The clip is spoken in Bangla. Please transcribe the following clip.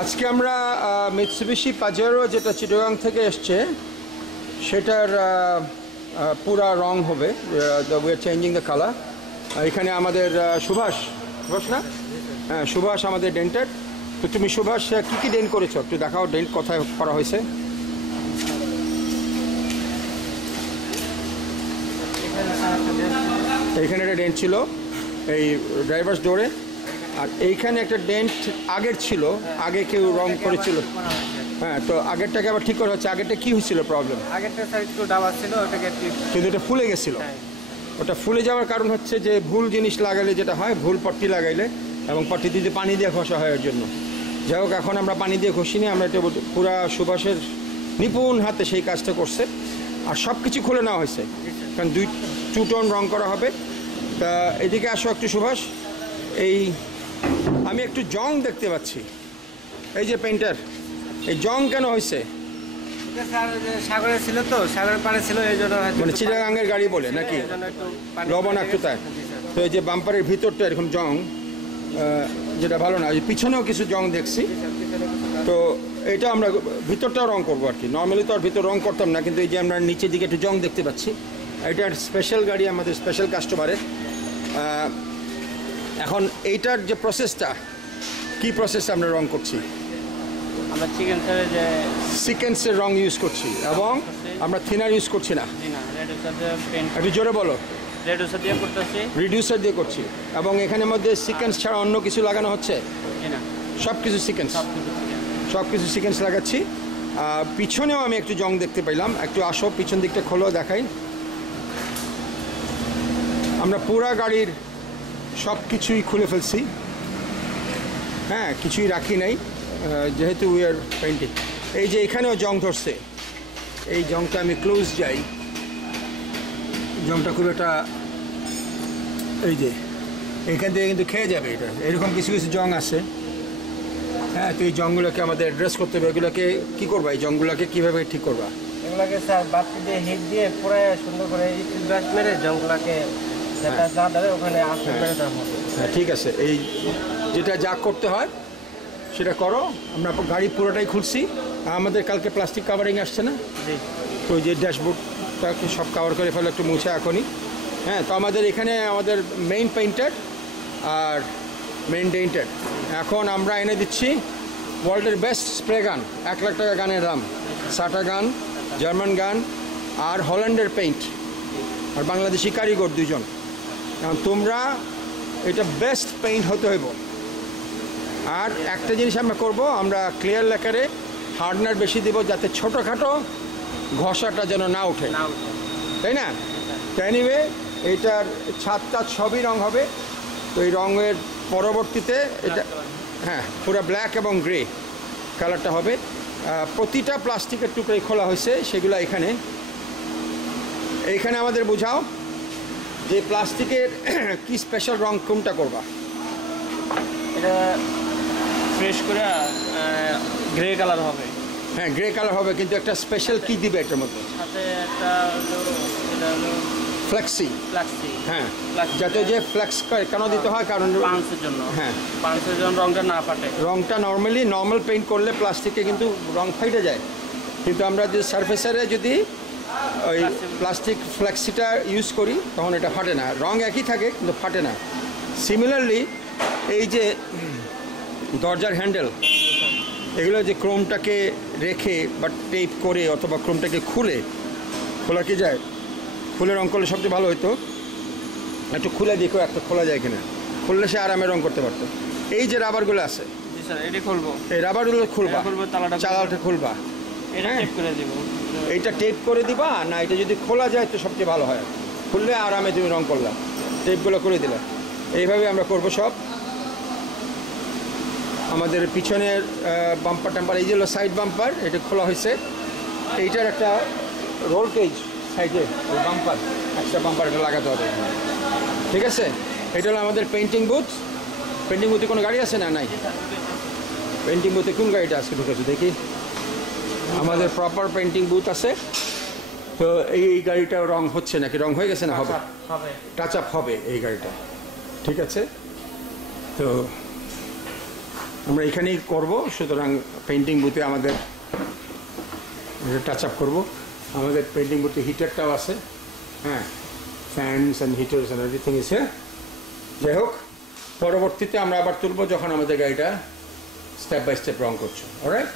আজকে আমরা মিৎসুবিশি পাজেরো যেটা চিটাগাং থেকে এসছে সেটার পুরা রং হবে। We are changing the colour. এখানে আমাদের সুভাষ না, হ্যাঁ সুভাষ আমাদের ডেন্টার। তো তুমি সুভাষ কী কী ডেন্ট করেছো একটু দেখাও, ডেন্ট কোথায় করা হয়েছে। এইখানে একটা ডেন্ট ছিল এই ড্রাইভার্স ডোরে, আর এইখানে একটা ডেন্ট আগের ছিল, আগে কেউ রং করেছিল। হ্যাঁ, তো আগেরটাকে আবার ঠিক করা হচ্ছে। আগেরটা কি হয়েছিল প্রবলেম? আগেরটা স্যার একটু ডাবা ছিল, ওটাকে কিন্তু এটা ফুলে গেছিল। ওটা ফুলে যাওয়ার কারণ হচ্ছে যে ভুল জিনিস লাগাইলে যেটা হয়, ভুল পট্টি লাগাইলে এবং পট্টি দিয়ে পানি দিয়ে ঘষা হয় এর জন্য। যাই হোক, এখন আমরা পানি দিয়ে ঘষিনি, আমরা এটা পুরা সুভাষের নিপুণ হাতে সেই কাজটা করছে। আর সব কিছু খুলে নেওয়া হয়েছে, কারণ টু টোন রং করা হবে। তা এদিকে আসো একটু সুভাষ। এই আমি একটু জং দেখতে পাচ্ছি, এই যে পেইন্টার, এই জং কেন হয়েছে? সাগরে ছিল তো, সাগরের পাড়ে ছিল, এই জন্য মানে চিটাগাঙ্গের গাড়ি বলে নাকি লবণাক্ততায়। তো এই যে বাম্পারের ভিতরটা এরকম জং, যেটা ভালো না। পিছনেও কিছু জং দেখছি। তো এটা আমরা ভিতরটাও রং করবো আর কি। নর্মালি তো আর ভিতর রং করতাম না, কিন্তু এই যে আমরা নিচের দিকে একটু জং দেখতে পাচ্ছি। এটা স্পেশাল গাড়ি, আমাদের স্পেশাল কাস্টমারের। এখন এইটার যে প্রসেসটা, কি প্রসেস আমরা রং করছি? আমরা সিকেন্সের রং ইউজ করছি এবং আমরা থিনার ইউজ করছি না। একটু জোরে বলো। রিডিউসার দিয়ে করছি। এবং এখানের মধ্যে সিকেন্স ছাড়া অন্য কিছু লাগানো হচ্ছে? সব কিছু সিকেন্স লাগাচ্ছি। পিছনেও আমি একটু জং দেখতে পাইলাম। একটু আসো, পিছন দিকটা খোলো, দেখাই। আমরা পুরা গাড়ির সব কিছুই খুলে ফেলছি, হ্যাঁ, কিছুই রাখি নাই, যেহেতু উই আর পেইন্টিং। এই যে এখানেও জং ধরছে, এই জংটা আমি ক্লোজ যাই, জংটা খুব একটা, এই যে এইখান থেকে কিন্তু খেয়ে যাবে এটা। এরকম কিছু কিছু জং আছে, হ্যাঁ। তো এই জংগুলোকে আমাদের অ্যাড্রেস করতে হবে। এগুলোকে কী করবা? এই জংগুলোকে কীভাবে ঠিক করবা? এগুলোকে স্যার বাতি দিয়ে হিট দিয়ে পুরো সুন্দর করে ব্রাশ মেরে জংগুলোকে ওখানে হ্যাঁ, ঠিক আছে। এই যেটা যা করতে হয় সেটা করো। আমরা গাড়ি পুরোটাই খুলছি। আমাদের কালকে প্লাস্টিক কাভারিং আসছে না, তো ওই যে ড্যাশবোর্ডটাকে সব কাভার করে ফেলে, একটু মুছে এখনই। হ্যাঁ, তো আমাদের এখানে আমাদের মেইন পেইন্টার আর মেইন ডেন্টার। এখন আমরা এনে দিচ্ছি ওয়ার্ল্ডের বেস্ট স্প্রে গান, 1 লাখ টাকা গানের দাম। সাটা গান, জার্মান গান আর হল্যান্ডের পেইন্ট আর বাংলাদেশি কারিগর 2 জন। কারণ তোমরা এটা বেস্ট পেইন্ট হতে হইব। আর একটা জিনিস আমরা করব, আমরা ক্লিয়ার লেকারে হার্ডনার বেশি দিব, যাতে ছোটোখাটো ঘষাটা যেন না ওঠে, তাই না? তো এনিওয়ে, এইটার ছাদ সবই রং হবে। তো এই রঙের পরবর্তীতে এটা, হ্যাঁ, পুরো ব্ল্যাক এবং গ্রে কালারটা হবে। প্রতিটা প্লাস্টিকের টুকরাই খোলা হয়েছে, সেগুলো এইখানে আমাদের বোঝাও যে প্লাস্টিকের কি স্পেশাল রং কোনটা করবা? এটা ফ্রেশ করে গ্রে কালার হবে। হ্যাঁ, গ্রে কালার হবে, কিন্তু একটা স্পেশাল কি দিবে এটার মধ্যে? সাথে একটা ফ্লেক্সি। হ্যাঁ, যাতে যে ফ্লেক্স কেন দিতে হয়? কারণ পাঞ্চের জন্য। হ্যাঁ, পাঞ্চের জন্য রংটা না ফাটে। রংটা নর্মাল পেইন্ট করলে প্লাস্টিকে কিন্তু রং ফাইটে যায়, কিন্তু আমরা যে সারফেসারে যদি ওই প্লাস্টিক ফ্লেক্সিটা ইউজ করি তখন এটা ফাটে না। রং একই থাকে কিন্তু ফাটে না। সিমিলারলি এই যে দরজার হ্যান্ডেল, এগুলো যে ক্রোমটাকে রেখে বা টেপ করে অথবা ক্রোমটাকে খোলা কি যায়? খুলে রং করলে সবচেয়ে ভালো হতো। একটু খুলে দেখো, একটা খোলা যায় কিনা। খুললে সে আরামে রং করতে পারতো। এই যে রাবারগুলো আছে, এই রাবারগুলো খুলবা, চালাটা খুলবা, এইটা টেপ করে দিবা না, এটা যদি খোলা যায় তো সবচেয়ে ভালো হয়। খুললে আরামে তুমি রং করলা, টেপগুলো করে দিলা। এইভাবে আমরা করব সব। আমাদের পিছনের বাম্পার টাম্পার, এই যে হলো সাইড বাম্পার, এটা খোলা হয়েছে। এইটার একটা রোল কেজ সাইডে বাম্পার, একটা বাম্পার এটা লাগাতে হবে, ঠিক আছে? এটা হলো আমাদের পেইন্টিং বুথ। পেইন্টিং বুথে কোনো গাড়ি আছে না? নাই। পেইন্টিং বুথে কোন গাড়িটা আজকে ঢুকেছে দেখি? আমাদের প্রপার পেইন্টিং বুথ আছে। তো এই গাড়িটা রং হচ্ছে নাকি? রং হয়ে গেছে না? হবে, টাচ আপ হবে এই গাড়িটা, ঠিক আছে? তো আমরা এখানেই করব, সুতরাং পেন্টিং বুথে আমাদের টাচ আপ করবো। আমাদের পেন্টিং বুথে হিটারটাও আছে, হ্যাঁ, fans and hitters and everything is here. যাই হোক, পরবর্তীতে আমরা আবার তুলবো যখন আমাদের গাড়িটা স্টেপ বাই স্টেপ রং করছো। অলরাইট।